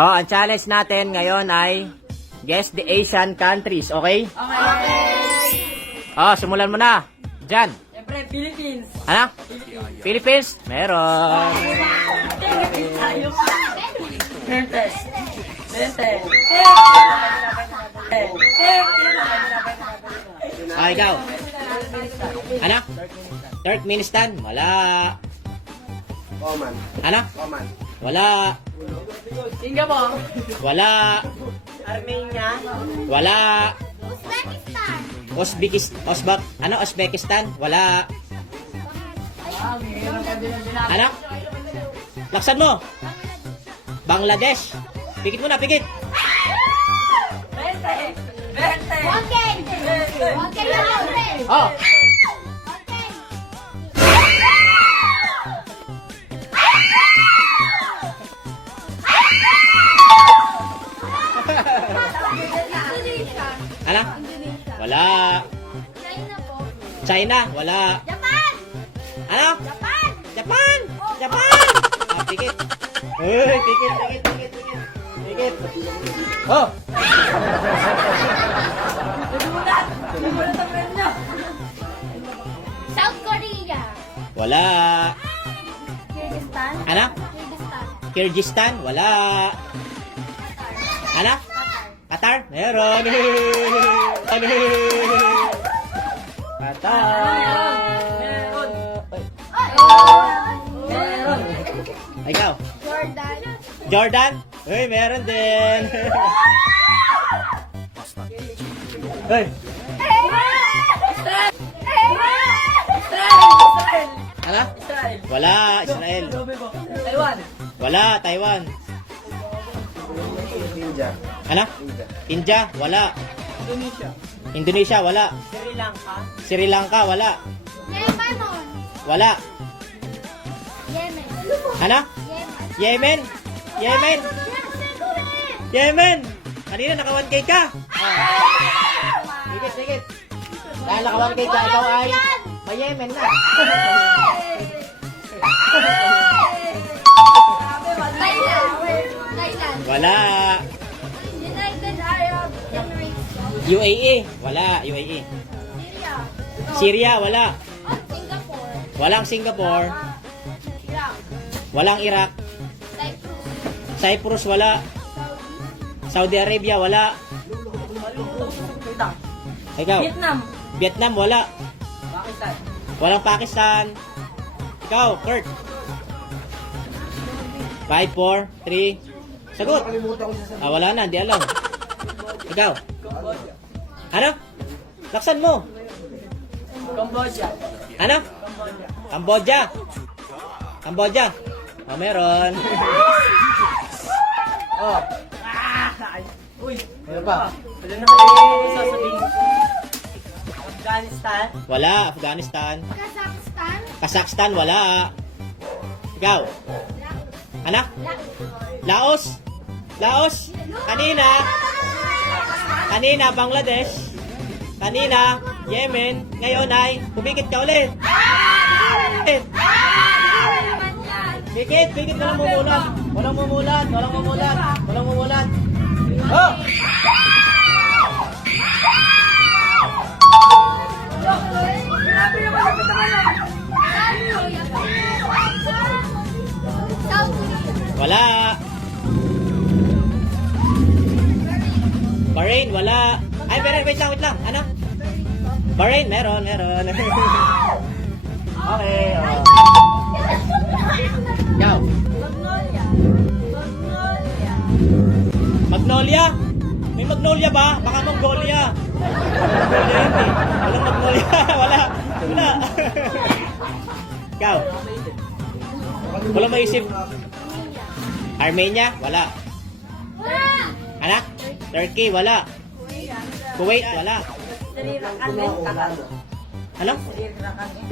Oh, ang challenge natin ngayon ay guess the Asian countries, okay? Okay. Oh, simulan mo na. Diyan. Siyempre, Philippines. Ano? Philippines? Meron. Philippines tayo. Mentes. Mentes. Ah, ikaw. Ano? Turkmenistan? Wala. Oman. Ano? Oman. Wala. Singapore. Wala. Armenia. Wala. Uzbekistan. Uzbekistan? Wala. Ano? Laksan mo. Bangladesh. Pikit mo na, pikit. Vente. Vente. Okay. Okay na lang, friend. Oh. Okay. Indonesia. Ano? Indonesia. Wala. China po. China? Wala. Japan. Ano? Japan. Japan! Japan! Ah, pikit. Uy, pikit. Pikit. Oh! Nagulat. Nagulat ang friend niya. South Korea. Wala. Kyrgyzstan. Ano? Kyrgyzstan. Kyrgyzstan? Wala. Qatar. Ano? Qatar? Meron. Ano? Qatar. Meron. Meron. Ay, ikaw. Jordan. Jordan? Uy, meron din. Hey. Ano? Israel. Wala. Israel. Taiwan. Wala. Taiwan. India. Ano? India. India? Wala. Indonesia. Indonesia? Wala. Sri Lanka. Sri Lanka? Wala. Lebanon. Wala. Yemen. Ano? Yemen. Yemen? Yemen! Kanina naka 1K ka. Sigit. Dahil naka 1K ka, ikaw ay may Yemen na. Thailand. Thailand. Wala. United Arab Emirates. UAE? Wala. UAE. Syria. Syria? Wala. Singapore. Walang Singapore. Iraq. Walang Iraq. Cyprus. Cyprus? Wala. Saudi Arabia? Wala. Ikaw? Vietnam. Vietnam? Wala. Pakistan. Walang Pakistan. Ikaw, Kurt. 5, 4, 3. Sagot. Nakalimutan ko sa Ah, wala na, hindi alam. Ikaw. Ano? Laksan mo. Cambodia. Ano? Cambodia. Cambodia. Oh, meron. Oh. Uy. Ano pa? Wala na kayo sasabihin. Afghanistan. Wala. Afghanistan. Kazakhstan. Kazakhstan, wala. Ikaw. Ano? Laos. Laos. Kanina, Bangladesh. Kanina, Yemen. Ngayon ay, pumikit ka ulit. Pikit, walang mumulat. Oh! South Korea. Wala. Bahrain, wala. Ay, meron, wait lang. Ano? Bahrain, meron. Okay, oh. Ikaw. Magnolia? May Magnolia ba? Baka Mongolia. Mongolia yun eh. Walang Magnolia. Wala. Ikaw. Wala maisip. Armenia? Wala. Anak? Turkey? Wala. Kuwait? Wala. Sri Lanka. Ano?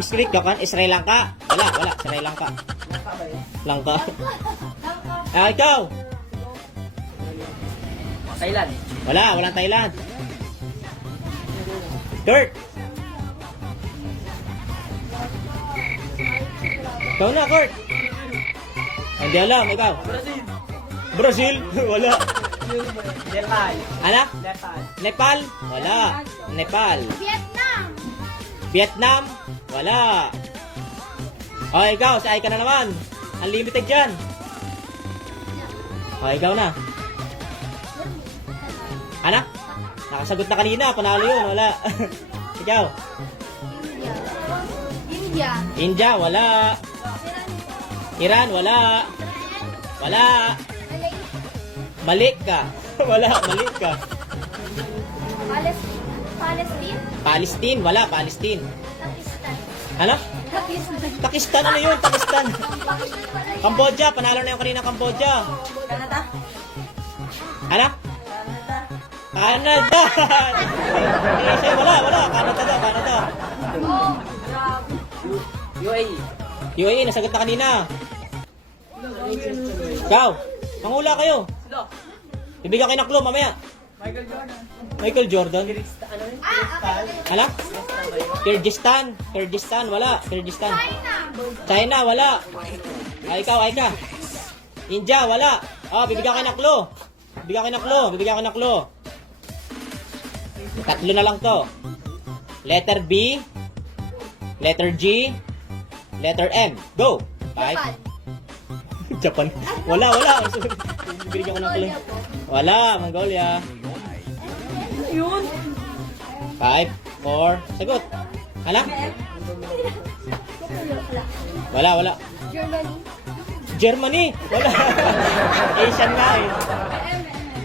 Sri Lanka? Sri Lanka? Wala. Sri Lanka. Lanka. Ah, ikaw? Thailand. Walang Thailand. Kurt. Ikaw na, Kurt. Hindi alam, ikaw. Brazil. Brazil? Wala. Nepal. Ano? Nepal. Nepal? Wala. Nepal. Vietnam. Vietnam? Wala. O, ikaw. Si Aika na naman. Unlimited yan. O, ikaw na. Ano? Nakasagot na kanina. Panalo yun. Wala. Ikaw. India. India? Wala. Iran? Wala. Wala. Mali ka. Wala. Mali ka. Palestine. Palestine? Wala. Palestine. Pakistan. Ano? Pakistan. Pakistan? Ano yun? Pakistan. Pakistan pala yan. Cambodia. Panalo na yung kanina Cambodia. Canada. Ano? Canada. Canada! Indonesia, wala. Canada daw, Canada. Oh. UAE. UAE, nasagot na kanina. Ikaw, mangula kayo. Sino? Ibigyan kayo ng clue mamaya. Michael Jordan. Michael Jordan. Ano yun? Okay. Ala? Kyrgyzstan, wala. Kyrgyzstan. China. China, wala. Ikaw, Aika. India, wala. Bibigyan kayo ng clue. Bibigyan kayo ng clue. Tatlo na lang to. Letter B, letter G, letter M. Go! 5. Japan. Wala. Bibigyan ko ng clue. Wala, Mongolia. Yun. 5, 4, sagot. Alam? Wala. Germany. Germany. Wala. Asian nga eh.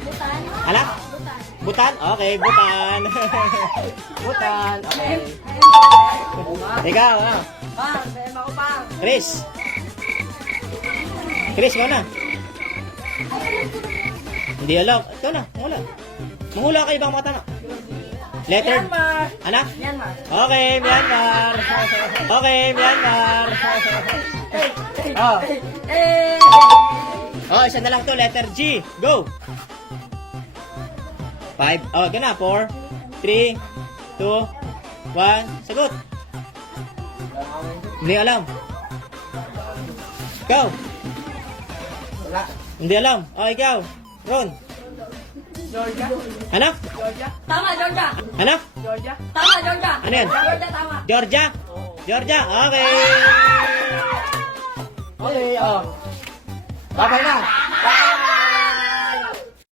Bhutan. Alam? Bhutan? Okay, Bhutan. Bhutan. Okay. Ikaw, ano? Pang, PM ako pang. Chris, ikaw na. Hindi alam. Ikaw na, wala. Manghula kayo ibang mga tanong. Letter. Myanmar. Ano? Myanmar. Okay, Myanmar. Oh. Isa na lang to, letter G. Go. 5. Gana. 4, 3, 2, 1. Sagot. Hindi alam. Ikaw. Wala. Hindi alam. Ikaw. Ron. Georgia. Ano? Georgia. Tama, Georgia. Ano? Georgia. Tama, Georgia. Ano yan? Georgia, tama. Georgia? Georgia? Okay. Okay, Okay na.